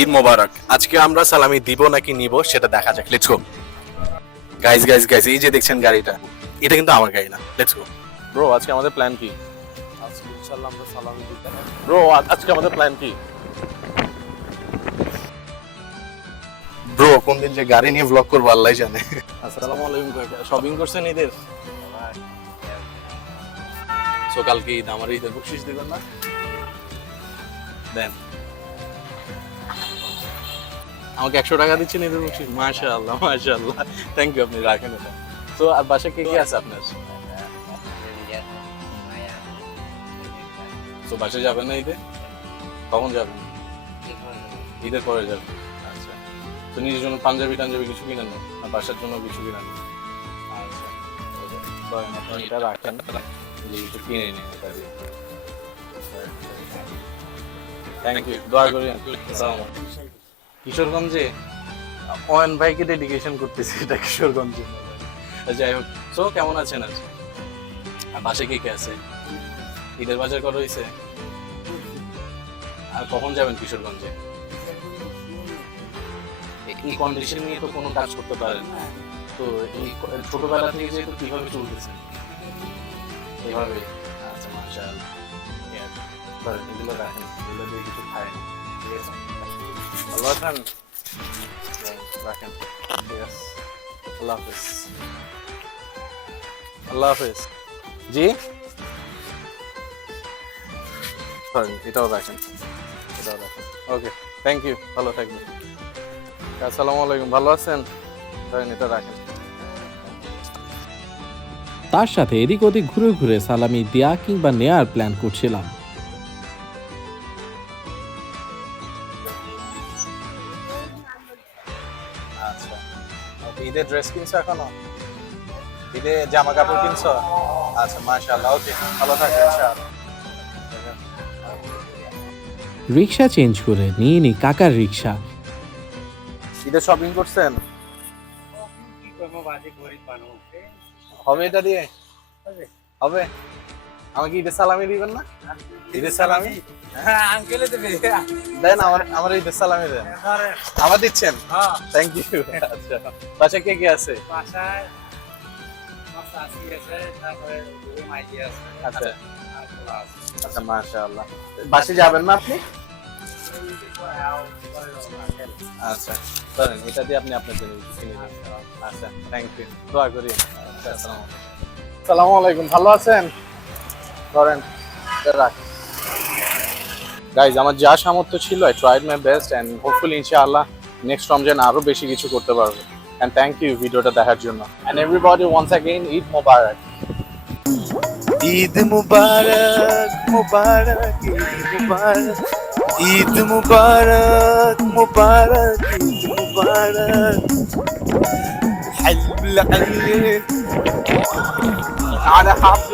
ঈদ মোবারক। আজকে আমরা সালামি দিব নাকি নিব সেটা দেখা যাক। Let's go guys guys guys, এই যে দেখছেন গাড়িটা, এটা কিন্তু আমার গাড়ি না। লেটস গো ব্রো, আজকে আমাদের প্ল্যান কি? আজকে ইনশাআল্লাহ আমরা সালামি দিব। ব্রো আজকে আমাদের প্ল্যান কি? ব্রো কোন দিন যে গাড়ি নিয়ে ব্লগ করবো আল্লাহ জানে। আসসালামু আলাইকুম কাকা, শপিং করছেন ঈদের? সো কালকে ঈদ, আমার ঈদের বকশিশ দিবেন না? দেন আমাকে 100 টাকা দিচ্ছেন ঈদের বকশিশ। মাশাআল্লাহ মাশাআল্লাহ, থ্যাংক ইউ, আপনি রাখেন এটা। তো আর বাসায় কে কে আছে আপনার? তো বাসায় যাবেন না ঈদে? কখন যাবেন? ঈদের পরে যাবেন। আচ্ছা, তো নিজের জন্য পাঞ্জাবি টাঞ্জাবি কিছু কিনেন না, আর বাসার জন্য কিছু কিনেন না? আচ্ছা, ধরেন আপনি এটা রাখেন, যে কিছু কিনে নিন এটা দিয়ে। থ্যাংক ইউ, দোয়া করি। কিশোরগঞ্জে অয়ন ভাইকে ডেডিকেশন করতেছি এটা, কিশোরগঞ্জে। যাই হোক, তো কেমন আছেন? আজ আর বাসায় কে কে আছে? ঈদের বাজার করা হয়েছে? আর কখন যাবেন কিশোরগঞ্জে? এই কন্ডিশন নিয়ে তো কোনো কাজ করতে পারেন না। তো এই ছোটবেলা থেকে যেহেতু কিভাবে চলতেছে এইভাবে? আচ্ছা মাশাআল্লাহ, এগুলো রাখেন, এগুলো দিয়ে কিছু খায় না, ঠিক আছে? ভালো আছেন? রাখেন, ঠিক আছে। আল্লাহ হাফেজ। আল্লাহ হাফেজ। জি, এটাও রাখেন, এটাও রাখেন। ওকে, থ্যাংক ইউ, ভালো থাকবেন। আসসালামু আলাইকুম, ভালো আছেন? এটা রাখেন। তার সাথে এদিক ওদিক ঘুরে ঘুরে সালামি দেয়া কিংবা নেয়ার প্ল্যান করছিলাম। আচ্ছা, ঈদের ড্রেস কিনছো এখনো? ঈদে জামা কাপড় কিনছো? আচ্ছা মাশাআল্লাহ, ওকে, ভালো থাকবেন ইনশাআল্লাহ। রিক্সা চেঞ্জ করে নিয়ে নি কাকার রিক্সা। ঈদের শপিং করছেন? হবে এটা দিয়ে? হবে? আমাকে ঈদের সালামি দিবেন না? ঈদের সালামি আঙ্কেলে দেবে। দেন, আমার ঈদের সালামি দেন। আমার দিচ্ছেন? Thank you. আচ্ছা, বাসায় কে কে আছে? বাসায় আমার শাশি আছে, তারপরে দুই মাইজি আছে। আচ্ছা আর পোলা আছে। আচ্ছা মাশাআল্লাহ। বাসায় যাবেন না আপনি? আচ্ছা, ধরেন এটা দিয়ে আপনি আপনার জন্য কিছু কিনে নিন। আচ্ছা, থ্যাংক ইউ, দোয়া করি। আচ্ছা, আসসালামু আলাইকুম, ভালো আছেন? ধরেন এটা রাখ। গাইজ, আমার যা সামর্থ্য ছিল, I tried my best and hopefully ইনশাআল্লাহ নেক্সট রমজান আরো বেশি কিছু করতে পারবো। এন্ড থ্যাংক ইউ ভিডিওটা দেখার জন্য। And everybody once again Eid Mubarak. Eid Mubarak Mubarak Eid Mubarak Eid Mubarak Mubarak Eid Mubarak حلو العين على حافظ